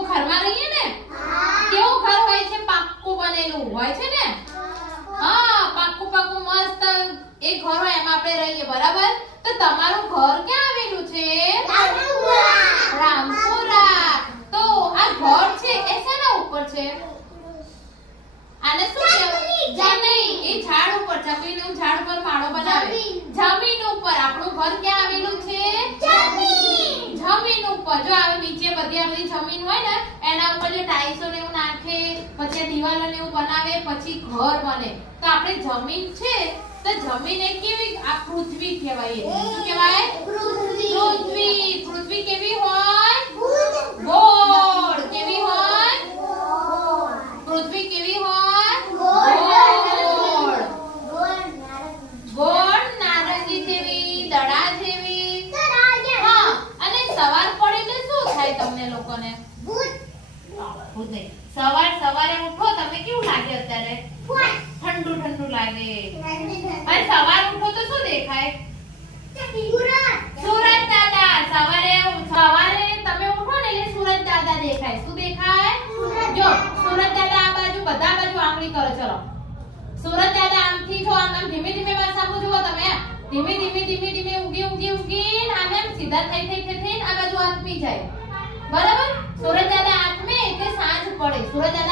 લોકો ઘરમાં રહીએ ને? કેવું ઘર હોય છે? પાક્કું બનેલું હોય છે ને? હા, પાક્કું પાક્કું મસ્ત એક ઘર હોય એમાં આપણે રહીએ, બરાબર? તો તમારું ઘર ક્યાં આવેલું છે? રામપુરા. તો આ ઘર છે એ શેના ઉપર છે? આને શું કહેવાય? એ ઝાડ ઉપર ચકલીનું ઝાડ ઉપર માળો બનાવે. જમીન ઉપર આપણું ઘર ક્યાં આવેલું છે જમીન ઉપર જો આ નીચે બધી આ બધી જમીન હોય ને એના ઉપર જો ટાઇલ્સો ને એવું નાખે પછી આ દિવાલો ને એવું બનાવે પછી ઘર બને. તો આપણે જમીન છે તો જમીન એ કેવી આ પૃથ્વી કહેવાય? શું કહેવાય? પૃથ્વી. પૃથ્વી કેવી હોય? ગોળ. કેવી હોય? પૃથ્વી કેવી હોય? ગોળ. ગોળ નારંગી જેવી દડા જેવી. હા અને સવાર પડે એટલે શું થાય તમને લોકોને? ભૂત નહીં. સવાર સવારે ઉઠો તમને કેવું લાગે અત્યારે? ઠંડુ ઠંડુ લાગે. અને સવાર ઉઠો તો શું દેખાય? સુરજ દાદા સવારે સવારે તમે ઉઠો ને એટલે સુરજ દાદા દેખાય. શું દેખાય? જો સુરજ દાદા આ બાજુ બધા બાજુ આંગળી કરો ચલો. સુરજ દાદા આમથી જો આમ આમ ધીમે ધીમે વાત સાંભળો જુઓ તમે. ધીમે ધીમે ધીમે ધીમે ઉગી ઉગી ઉગી આમ એમ સીધા થઈ થઈ થઈ થઈને આ બાજુ આથમી જાય. બરાબર? સુરજ દાદા આથમે એટલે સાંજ પડે. સુરજ દાદા